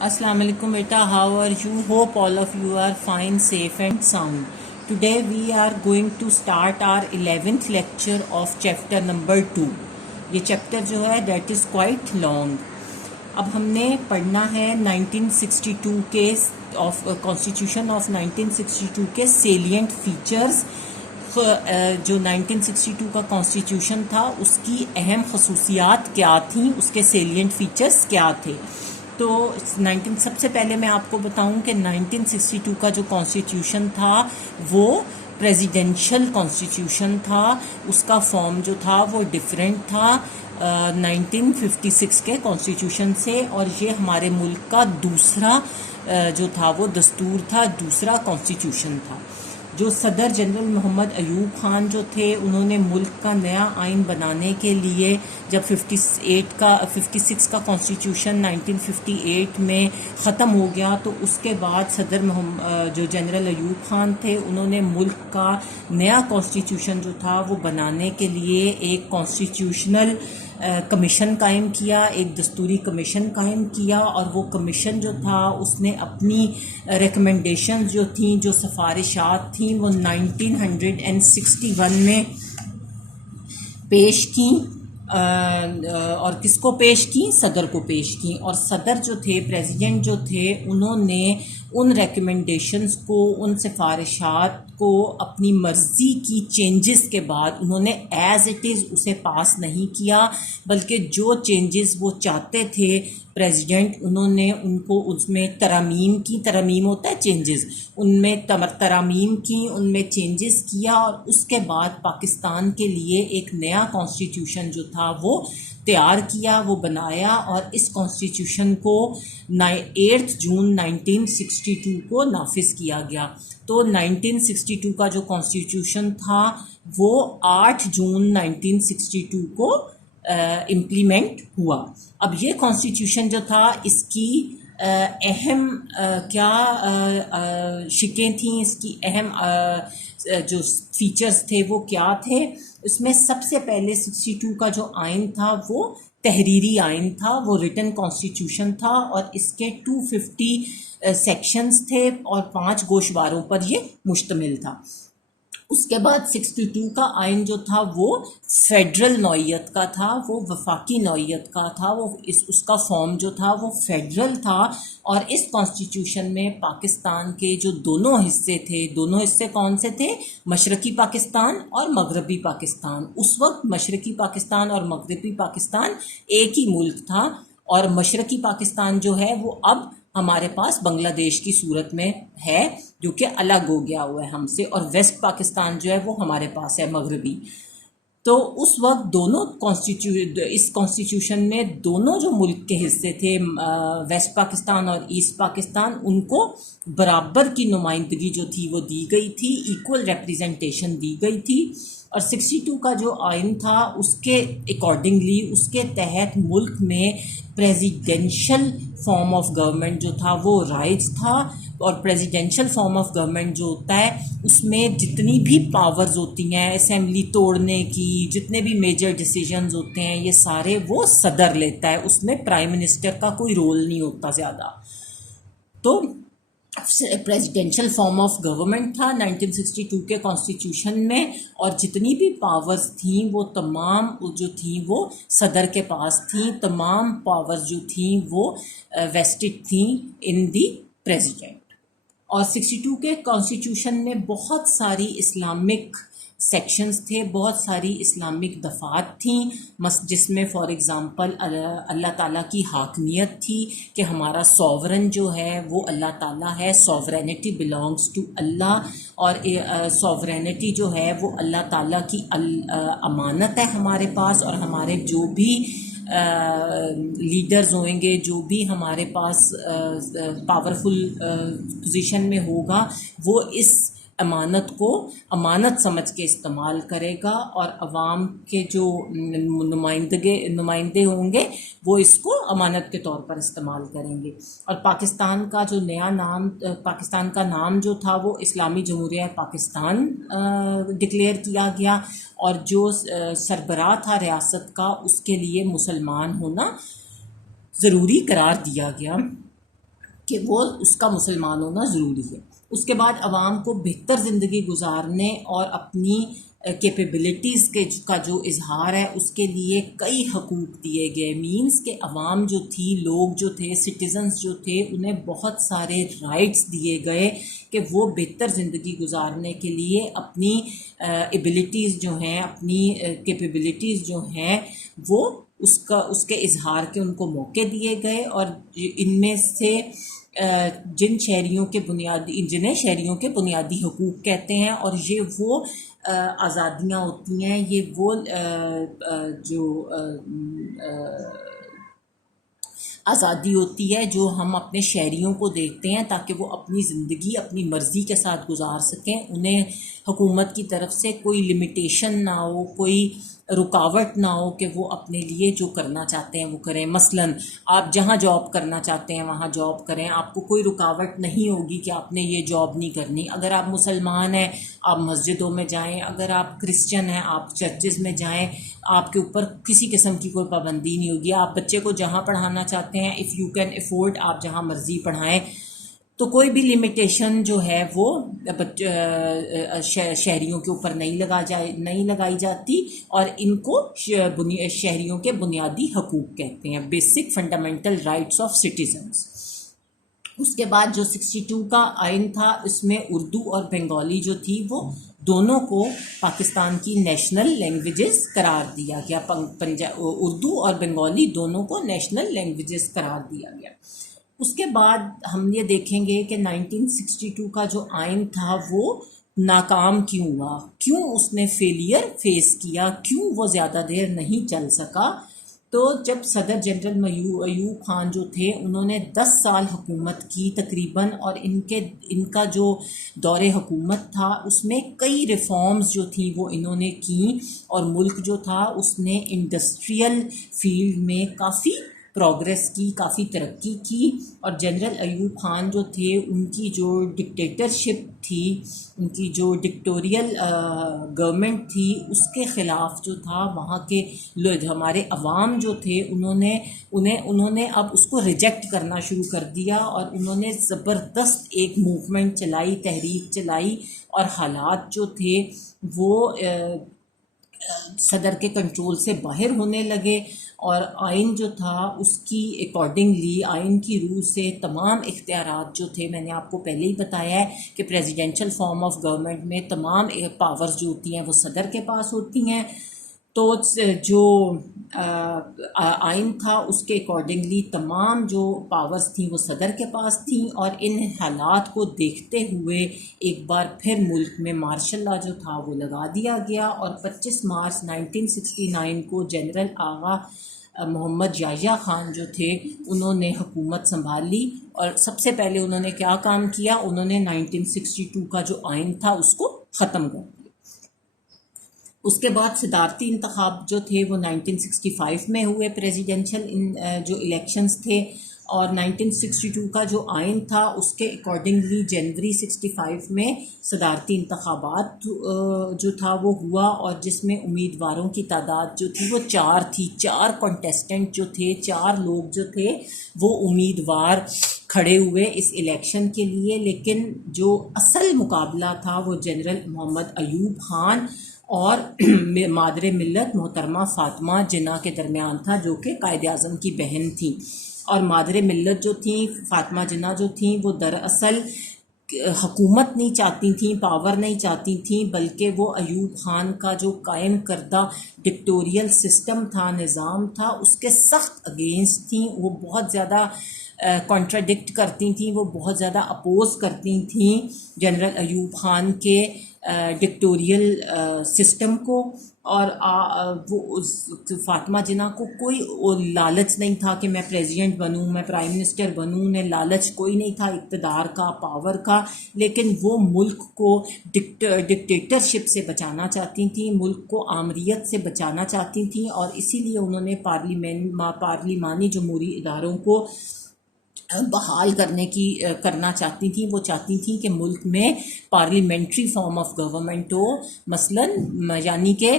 Assalamu alaikum beta, how are you? Hope all of you are fine, safe and sound. Today we are going to start our 11th lecture of chapter number 2. یہ chapter جو ہے that is quite long. اب ہم نے پڑھنا ہے 1962 کے Constitution of 1962 کے salient features. جو 1962 کا Constitution تھا اس کی اہم خصوصیات کیا تھیں، اس کے salient features کیا تھے. تو سب سے پہلے میں آپ کو بتاؤں کہ 1962 کا جو کانسٹیٹیوشن تھا وہ پریزیڈینشل کانسٹیٹیوشن تھا. اس کا فارم جو تھا وہ ڈیفرنٹ تھا 1956 کے کانسٹیٹیوشن سے، اور یہ ہمارے ملک کا دوسرا جو تھا وہ دستور تھا، دوسرا کانسٹیٹیوشن تھا. جو صدر جنرل محمد ایوب خان جو تھے، انہوں نے ملک کا نیا آئین بنانے کے لیے جب 56 کا کانسٹیٹیوشن 1958 میں ختم ہو گیا تو اس کے بعد جو جنرل ایوب خان تھے انہوں نے ملک کا نیا کانسٹیٹیوشن جو تھا وہ بنانے کے لیے ایک کانسٹیٹیوشنل کمیشن قائم کیا، ایک دستوری کمیشن قائم کیا، اور وہ کمیشن جو تھا اس نے اپنی ریکمنڈیشنز جو تھیں، جو سفارشات تھیں، وہ 1961 میں پیش کیں. اور کس کو پیش کیں؟ صدر کو پیش کیں. اور صدر جو تھے، پریزیڈنٹ جو تھے، انہوں نے ان ریکمنڈیشنز کو، ان سفارشات کو اپنی مرضی کی چینجز کے بعد انہوں نے ایز اٹ از اسے پاس نہیں کیا، بلکہ جو چینجز وہ چاہتے تھے پریزیڈنٹ، انہوں نے ان کو اس میں ترامیم کی. ترامیم ہوتا ہے چینجز، ان میں ترامیم کی، ان میں چینجز کیا، اور اس کے بعد پاکستان کے لیے ایک نیا کانسٹیٹیوشن جو تھا وہ تیار کیا، وہ بنایا. اور اس کانسٹیٹیوشن کو 8 جون 1962 کو نافذ کیا گیا. تو 1962 کا جو کانسٹیٹیوشن تھا وہ 8 جون 1962 کو امپلیمنٹ ہوا. اب یہ کانسٹیٹیوشن جو تھا اس کی اہم کیا شقیں تھیں، اس کی اہم جو فیچرز تھے وہ کیا تھے. اس میں سب سے پہلے 62 کا جو آئین تھا وہ تحریری آئین تھا، وہ ریٹن کانسٹیٹیوشن تھا، اور اس کے 250 سیکشنز تھے اور 5 گوشواروں پر یہ مشتمل تھا. اس کے بعد 62 کا آئین جو تھا وہ فیڈرل نوعیت کا تھا، وہ وفاقی نوعیت کا تھا. وہ اس کا فارم جو تھا وہ فیڈرل تھا. اور اس کانسٹیٹیوشن میں پاکستان کے جو دونوں حصے تھے، دونوں حصے کون سے تھے؟ مشرقی پاکستان اور مغربی پاکستان. اس وقت مشرقی پاکستان اور مغربی پاکستان ایک ہی ملک تھا، اور مشرقی پاکستان جو ہے وہ اب ہمارے پاس بنگلہ دیش کی صورت میں ہے، جو کہ الگ ہو گیا ہوا ہے ہم سے، اور ویسٹ پاکستان جو ہے وہ ہمارے پاس ہے مغربی. تو اس وقت اس کانسٹیٹیوشن میں دونوں جو ملک کے حصے تھے، ویسٹ پاکستان اور ایسٹ پاکستان، ان کو برابر کی نمائندگی جو تھی وہ دی گئی تھی، ایکول ریپریزنٹیشن دی گئی تھی. اور 62 کا جو آئین تھا اس کے اکارڈنگلی، اس کے تحت ملک میں پریزیڈینشل فارم آف گورنمنٹ جو تھا وہ رائج تھا. اور پریزیڈینشل فارم آف گورنمنٹ جو ہوتا ہے اس میں جتنی بھی پاورز ہوتی ہیں اسمبلی توڑنے کی، جتنے بھی میجر ڈیسیجنز ہوتے ہیں، یہ سارے وہ صدر لیتا ہے. اس میں پرائم منسٹر کا کوئی رول نہیں ہوتا زیادہ. تو پریزیڈینشل فارم آف گورنمنٹ تھا 1962 کے کانسٹیٹیوشن میں، اور جتنی بھی پاورز تھیں وہ تمام جو تھیں وہ صدر کے پاس تھیں. تمام پاورز جو تھیں وہ ویسٹڈ تھیں ان دی پریزیڈنٹ. اور 62 کے کانسٹیٹیوشن میں بہت ساری اسلامک سیکشنز تھے، بہت ساری اسلامک دفعات تھیں، جس میں فار ایگزامپل اللہ تعالیٰ کی حاکمیت تھی کہ ہمارا سوورن جو ہے وہ اللہ تعالیٰ ہے، سوورینٹی بلانگس ٹو اللہ، اور سوورینٹی جو ہے وہ اللہ تعالیٰ کی امانت ہے ہمارے پاس. اور ہمارے جو بھی لیڈرز ہوئیں گے، جو بھی ہمارے پاس پاورفل پوزیشن میں ہوگا، وہ اس امانت کو امانت سمجھ کے استعمال کرے گا، اور عوام کے جو نمائندے ہوں گے وہ اس کو امانت کے طور پر استعمال کریں گے. اور پاکستان کا جو نیا نام، پاکستان کا نام جو تھا وہ اسلامی جمہوریہ پاکستان ڈکلیئر کیا گیا، اور جو سربراہ تھا ریاست کا اس کے لیے مسلمان ہونا ضروری قرار دیا گیا. کہ وہ اس کا مسلمان ہونا ضروری ہے۔ اس کے بعد عوام کو بہتر زندگی گزارنے اور اپنی کیپیبلٹیز کا جو اظہار ہے اس کے لیے کئی حقوق دیے گئے، مینس کہ عوام جو تھی، لوگ جو تھے، سٹیزنز جو تھے، انہیں بہت سارے رائٹس دیے گئے کہ وہ بہتر زندگی گزارنے کے لیے اپنی ایبلٹیز جو ہیں، اپنی کیپیبلٹیز جو ہیں، وہ اس کے اظہار کے ان کو موقع دیے گئے، اور ان میں سے جنہیں شہریوں کے بنیادی حقوق کہتے ہیں، اور یہ وہ آزادیاں ہوتی ہیں، یہ وہ جو آزادی ہوتی ہے جو ہم اپنے شہریوں کو دیتے ہیں تاکہ وہ اپنی زندگی اپنی مرضی کے ساتھ گزار سکیں، انہیں حکومت کی طرف سے کوئی لمیٹیشن نہ ہو، کوئی رکاوٹ نہ ہو کہ وہ اپنے لیے جو کرنا چاہتے ہیں وہ کریں۔ مثلاً آپ جہاں جاب کرنا چاہتے ہیں وہاں جاب کریں، آپ کو کوئی رکاوٹ نہیں ہوگی کہ آپ نے یہ جاب نہیں کرنی۔ اگر آپ مسلمان ہیں آپ مسجدوں میں جائیں، اگر آپ کرسچن ہیں آپ چرچز میں جائیں، آپ کے اوپر کسی قسم کی کوئی پابندی نہیں ہوگی۔ آپ بچے کو جہاں پڑھانا چاہتے ہیں، اف یو کین افورڈ، آپ جہاں مرضی پڑھائیں، تو کوئی بھی لمیٹیشن جو ہے وہ شہریوں کے اوپر نہیں لگائی جاتی، اور ان کو شہریوں کے بنیادی حقوق کہتے ہیں، basic fundamental rights of citizens. اس کے بعد جو 62 کا آئین تھا، اس میں اردو اور بنگالی جو تھی وہ دونوں کو پاکستان کی نیشنل لینگویجز قرار دیا گیا، اردو اور بنگالی دونوں کو نیشنل لینگویجز قرار دیا گیا۔ اس کے بعد ہم یہ دیکھیں گے کہ 1962 کا جو آئین تھا وہ ناکام کیوں ہوا، کیوں اس نے فیلئر فیس کیا، کیوں وہ زیادہ دیر نہیں چل سکا۔ تو جب صدر جنرل ایوب خان جو تھے انہوں نے 10 سال حکومت کی تقریباً، اور ان کا جو دور حکومت تھا اس میں کئی ریفارمز جو تھیں وہ انہوں نے کیں، اور ملک جو تھا اس نے انڈسٹریل فیلڈ میں کافی پروگریس کی، کافی ترقی کی، اور جنرل ایوب خان جو تھے ان کی جو ڈکٹیٹرشپ تھی، ان کی جو ڈکٹوریل گورنمنٹ تھی، اس کے خلاف جو تھا وہاں کے ہمارے عوام جو تھے انہوں نے اب اس کو ریجیکٹ کرنا شروع کر دیا، اور انہوں نے زبردست ایک موومنٹ چلائی، تحریک چلائی، اور حالات جو تھے وہ صدر کے کنٹرول سے باہر ہونے لگے، اور آئین جو تھا اس کی اکارڈنگلی، آئین کی روح سے تمام اختیارات جو تھے، میں نے آپ کو پہلے ہی بتایا ہے کہ پریزیڈینشل فارم آف گورنمنٹ میں تمام پاورز جو ہوتی ہیں وہ صدر کے پاس ہوتی ہیں، تو جو آئین تھا اس کے اکارڈنگلی تمام جو پاورز تھیں وہ صدر کے پاس تھیں، اور ان حالات کو دیکھتے ہوئے ایک بار پھر ملک میں مارشل لا جو تھا وہ لگا دیا گیا، اور 25 مارچ 1969 کو جنرل آغا محمد یحییٰ خان جو تھے انہوں نے حکومت سنبھالی، اور سب سے پہلے انہوں نے کیا کام کیا، انہوں نے 1962 کا جو آئین تھا اس کو ختم کر دیا۔ اس کے بعد صدارتی انتخاب جو تھے وہ 1965 میں ہوئے، پریزیڈینشل جو الیکشنز تھے، اور 1962 کا جو آئین تھا اس کے اکارڈنگلی جنوری 65 میں صدارتی انتخابات جو تھا وہ ہوا، اور جس میں امیدواروں کی تعداد جو تھی وہ 4 تھی، 4 کنٹیسٹنٹ جو تھے، 4 لوگ جو تھے وہ امیدوار کھڑے ہوئے اس الیکشن کے لیے، لیکن جو اصل مقابلہ تھا وہ جنرل محمد ایوب خان اور مادر ملت محترمہ فاطمہ جناح کے درمیان تھا، جو کہ قائد اعظم کی بہن تھیں، اور مادر ملت جو تھیں فاطمہ جناح جو تھیں وہ دراصل حکومت نہیں چاہتی تھیں، پاور نہیں چاہتی تھیں، بلکہ وہ ایوب خان کا جو قائم کردہ ڈکٹوریل سسٹم تھا، نظام تھا، اس کے سخت اگینسٹ تھیں، وہ بہت زیادہ کانٹراڈکٹ کرتی تھیں، وہ بہت زیادہ اپوز کرتی تھیں جنرل ایوب خان کے ڈکٹوریل سسٹم کو، اور وہ فاطمہ جناح کو کوئی لالچ نہیں تھا کہ میں پریزیڈنٹ بنوں، میں پرائم منسٹر بنوں، انہیں لالچ کوئی نہیں تھا اقتدار کا، پاور کا، لیکن وہ ملک کو ڈکٹیٹرشپ سے بچانا چاہتی تھیں، ملک کو آمریت سے بچانا چاہتی تھیں، اور اسی لیے انہوں نے پارلیمانی جمہوری اداروں کو بحال کرنا چاہتی تھیں۔ وہ چاہتی تھیں کہ ملک میں پارلیمنٹری فارم آف گورنمنٹ ہو، مثلاً یعنی کہ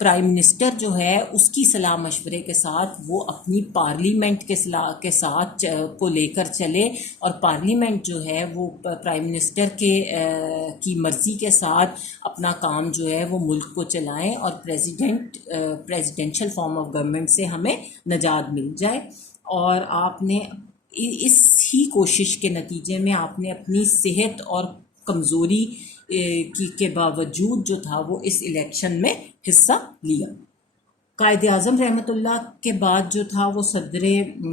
پرائم منسٹر جو ہے اس کی صلاح مشورے کے ساتھ وہ اپنی پارلیمنٹ کے ساتھ کو لے کر چلے، اور پارلیمنٹ جو ہے وہ پرائم منسٹر کی مرضی کے ساتھ اپنا کام جو ہے وہ ملک کو چلائیں، اور پریزیڈینشل فارم آف گورنمنٹ سے ہمیں نجات مل جائے۔ اور آپ نے اس ہی کوشش کے نتیجے میں آپ نے اپنی صحت اور کمزوری کے باوجود جو تھا وہ اس الیکشن میں حصہ لیا۔ قائد اعظم رحمۃ اللہ کے بعد جو تھا وہ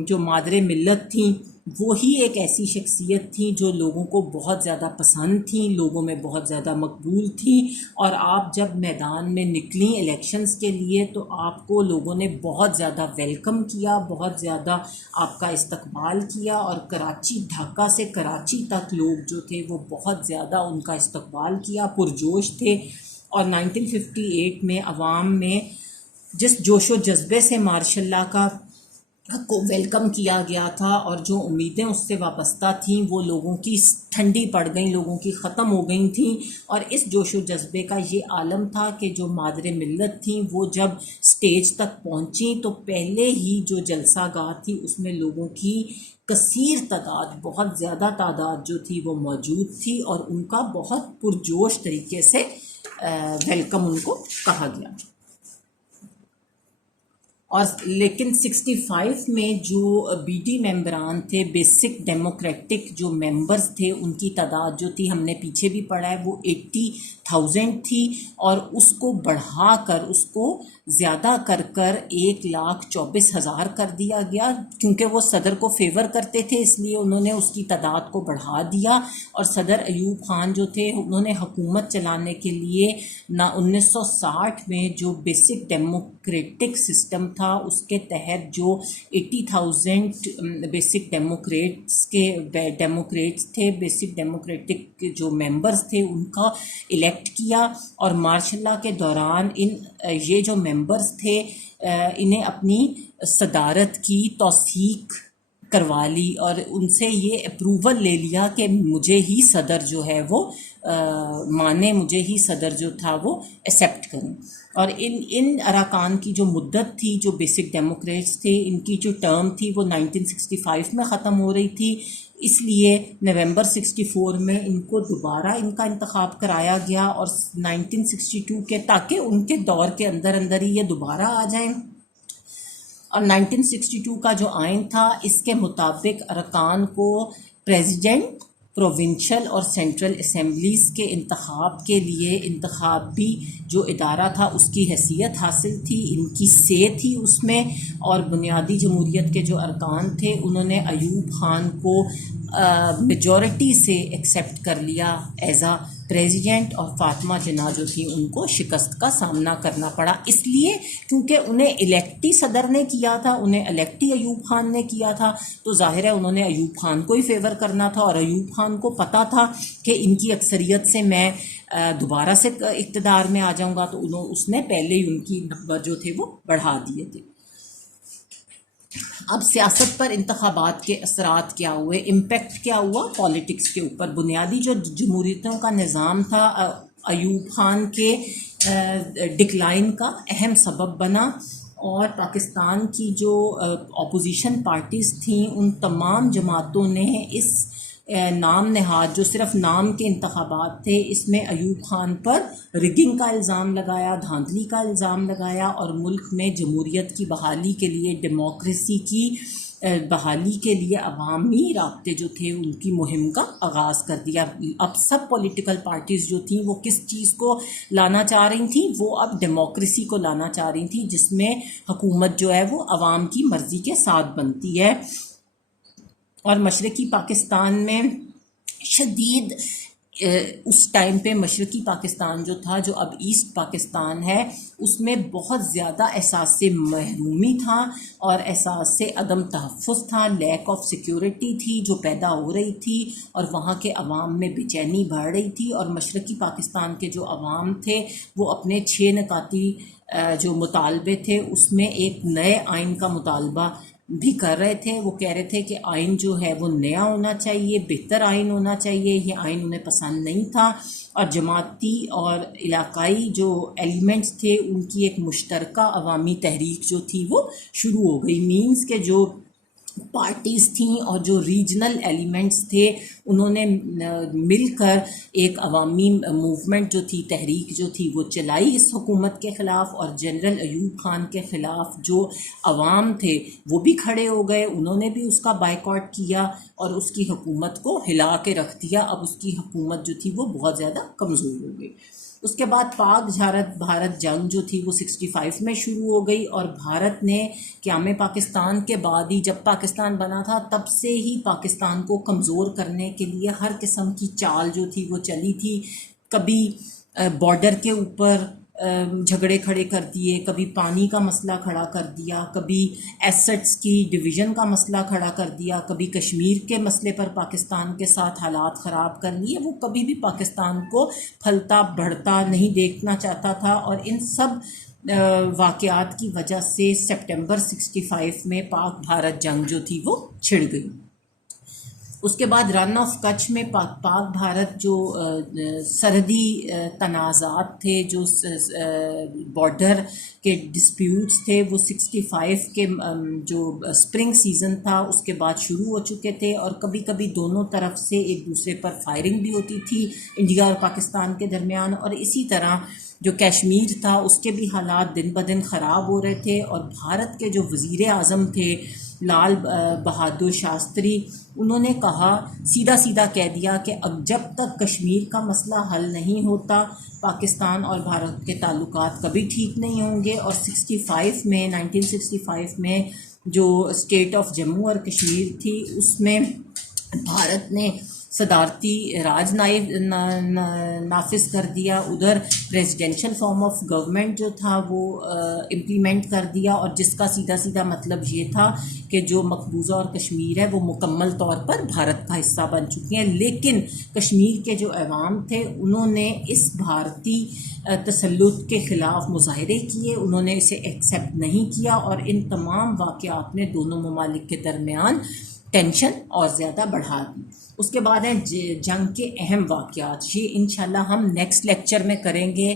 جو مادر ملت تھیں، وہی ایک ایسی شخصیت تھیں جو لوگوں کو بہت زیادہ پسند تھیں، لوگوں میں بہت زیادہ مقبول تھیں، اور آپ جب میدان میں نکلیں الیکشنز کے لیے تو آپ کو لوگوں نے بہت زیادہ ویلکم کیا، بہت زیادہ آپ کا استقبال کیا، اور ڈھاکہ سے کراچی تک لوگ جو تھے وہ بہت زیادہ ان کا استقبال کیا، پرجوش تھے۔ اور 1958 میں عوام میں جس جوش و جذبے سے مارشاء اللہ کو ویلکم کیا گیا تھا، اور جو امیدیں اس سے وابستہ تھیں وہ لوگوں کی ٹھنڈی پڑ گئیں، لوگوں کی ختم ہو گئی تھیں، اور اس جوش و جذبے کا یہ عالم تھا کہ جو مادر ملت تھیں وہ جب سٹیج تک پہنچیں تو پہلے ہی جو جلسہ گاہ تھی اس میں لوگوں کی کثیر تعداد، بہت زیادہ تعداد جو تھی وہ موجود تھی، اور ان کا بہت پرجوش طریقے سے ویلکم ان کو کہا گیا۔ اور لیکن 65 میں جو بی ڈی ممبران تھے، بیسک ڈیموکریٹک جو ممبرز تھے، ان کی تعداد جو تھی ہم نے پیچھے بھی پڑھا ہے وہ 80,000 تھی، اور اس کو بڑھا کر اس کو زیادہ کر 1,24,000 کر دیا گیا، کیونکہ وہ صدر کو فیور کرتے تھے اس لیے انہوں نے اس کی تعداد کو بڑھا دیا۔ اور صدر ایوب خان جو تھے انہوں نے حکومت چلانے کے لیے 1960 میں جو بیسک ڈیموکریٹک سسٹم تھا اس کے تحت جو 80,000 بیسک ڈیموکریٹس تھے، بیسک ڈیموکریٹک جو ممبرز تھے ان کا الیکٹ کیا، اور مارشاء اللہ کے دوران یہ جو ممبرز تھے انہیں اپنی صدارت کی توثیق کروا لی، اور ان سے یہ اپروول لے لیا کہ مجھے ہی صدر جو ہے وہ مانے، مجھے ہی صدر جو تھا وہ ایکسیپٹ کریں۔ اور ان اراکان کی جو مدت تھی، جو بیسک ڈیموکریٹس تھے، ان کی جو ٹرم تھی وہ 1965 میں ختم ہو رہی تھی، اس لیے نومبر 64 میں ان کو دوبارہ ان کا انتخاب کرایا گیا، اور 1962 کے تاکہ ان کے دور کے اندر ہی یہ دوبارہ آ جائیں۔ اور 1962 کا جو آئین تھا اس کے مطابق ارکان کو پریزیڈنٹ، پروونشل اور سینٹرل اسمبلیز کے انتخاب کے لیے انتخابی جو ادارہ تھا اس کی حیثیت حاصل تھی، ان کی سے تھی اس میں، اور بنیادی جمہوریت کے جو ارکان تھے انہوں نے ایوب خان کو میجورٹی سے ایکسیپٹ کر لیا ایز اے پریزیڈنٹ، اور فاطمہ جناح جو تھی ان کو شکست کا سامنا کرنا پڑا، اس لیے کیونکہ انہیں الیکٹی صدر نے کیا تھا، انہیں الیکٹی ایوب خان نے کیا تھا، تو ظاہر ہے انہوں نے ایوب خان کو ہی فیور کرنا تھا، اور ایوب خان کو پتہ تھا کہ ان کی اکثریت سے میں دوبارہ سے اقتدار میں آ جاؤں گا، تو اس نے پہلے ہی ان کی نمبر جو تھے وہ بڑھا دیے تھے۔ اب سیاست پر انتخابات کے اثرات کیا ہوئے، امپیکٹ کیا ہوا پالیٹکس کے اوپر۔ بنیادی جو جمہوریتوں کا نظام تھا ایوب خان کے ڈکلائن کا اہم سبب بنا، اور پاکستان کی جو اپوزیشن پارٹیز تھیں ان تمام جماعتوں نے اس نام نہاد جو صرف نام کے انتخابات تھے اس میں ایوب خان پر رگنگ کا الزام لگایا، دھاندلی کا الزام لگایا، اور ملک میں جمہوریت کی بحالی کے لیے، ڈیموکریسی کی بحالی کے لیے عوامی رابطے جو تھے ان کی مہم کا آغاز کر دیا۔ اب سب پولیٹیکل پارٹیز جو تھیں وہ کس چیز کو لانا چاہ رہی تھیں؟ وہ اب ڈیموکریسی کو لانا چاہ رہی تھیں، جس میں حکومت جو ہے وہ عوام کی مرضی کے ساتھ بنتی ہے۔ اور مشرقی پاکستان میں شدید اس ٹائم پہ مشرقی پاکستان جو تھا، جو اب ایسٹ پاکستان ہے، اس میں بہت زیادہ احساس محرومی تھا اور احساس عدم تحفظ تھا، لیک آف سیکیورٹی تھی جو پیدا ہو رہی تھی، اور وہاں کے عوام میں بے چینی بڑھ رہی تھی، اور مشرقی پاکستان کے جو عوام تھے وہ اپنے 6 نکاتی جو مطالبے تھے اس میں ایک نئے آئین کا مطالبہ بھی کر رہے تھے. وہ کہہ رہے تھے کہ آئین جو ہے وہ نیا ہونا چاہیے، بہتر آئین ہونا چاہیے. یہ آئین انہیں پسند نہیں تھا، اور جماعتی اور علاقائی جو ایلیمنٹس تھے ان کی ایک مشترکہ عوامی تحریک جو تھی وہ شروع ہو گئی. مینس کہ جو پارٹیز تھیں اور جو ریجنل ایلیمنٹس تھے انہوں نے مل کر ایک عوامی موومنٹ جو تھی، تحریک جو تھی وہ چلائی اس حکومت کے خلاف. اور جنرل ایوب خان کے خلاف جو عوام تھے وہ بھی کھڑے ہو گئے، انہوں نے بھی اس کا بائیکاٹ کیا اور اس کی حکومت کو ہلا کے رکھ دیا. اب اس کی حکومت جو تھی وہ بہت زیادہ کمزور ہو گئی. اس کے بعد پاک بھارت جنگ جو تھی وہ 65 میں شروع ہو گئی، اور بھارت نے قیام پاکستان کے بعد ہی، جب پاکستان بنا تھا تب سے ہی پاکستان کو کمزور کرنے کے لیے ہر قسم کی چال جو تھی وہ چلی تھی. کبھی بارڈر کے اوپر جھگڑے کھڑے کر دیے، کبھی پانی کا مسئلہ کھڑا کر دیا، کبھی ایسٹس کی ڈویژن کا مسئلہ کھڑا کر دیا، کبھی کشمیر کے مسئلے پر پاکستان کے ساتھ حالات خراب کر لیے. وہ کبھی بھی پاکستان کو پھلتا بڑھتا نہیں دیکھنا چاہتا تھا، اور ان سب واقعات کی وجہ سے سپٹمبر 65 میں پاک بھارت جنگ جو تھی وہ چھڑ گئی. اس کے بعد رن آف کچھ میں پاک بھارت جو سرحدی تنازعات تھے، جو بارڈر کے ڈسپیوٹس تھے، وہ 65 کے جو اسپرنگ سیزن تھا اس کے بعد شروع ہو چکے تھے. اور کبھی کبھی دونوں طرف سے ایک دوسرے پر فائرنگ بھی ہوتی تھی انڈیا اور پاکستان کے درمیان. اور اسی طرح جو کشمیر تھا اس کے بھی حالات دن بدن خراب ہو رہے تھے. اور بھارت کے جو وزیر اعظم تھے لال بہادر شاستری، انہوں نے کہا، سیدھا کہہ دیا کہ اب جب تک کشمیر کا مسئلہ حل نہیں ہوتا پاکستان اور بھارت کے تعلقات کبھی ٹھیک نہیں ہوں گے. اور 1965 میں جو اسٹیٹ آف جموں اور کشمیر تھی اس میں بھارت نے صدارتی راج نافذ کر دیا. ادھر پریزیڈینشل فارم آف گورنمنٹ جو تھا وہ امپلیمنٹ کر دیا، اور جس کا سیدھا مطلب یہ تھا کہ جو مقبوضہ اور کشمیر ہے وہ مکمل طور پر بھارت کا حصہ بن چکی ہیں. لیکن کشمیر کے جو عوام تھے انہوں نے اس بھارتی تسلط کے خلاف مظاہرے کیے، انہوں نے اسے ایکسیپٹ نہیں کیا، اور ان تمام واقعات نے دونوں ممالک کے درمیان ٹینشن اور زیادہ بڑھا دی. اس کے بعد ہیں جنگ کے اہم واقعات. یہ انشاءاللہ ہم نیکسٹ لیکچر میں کریں گے.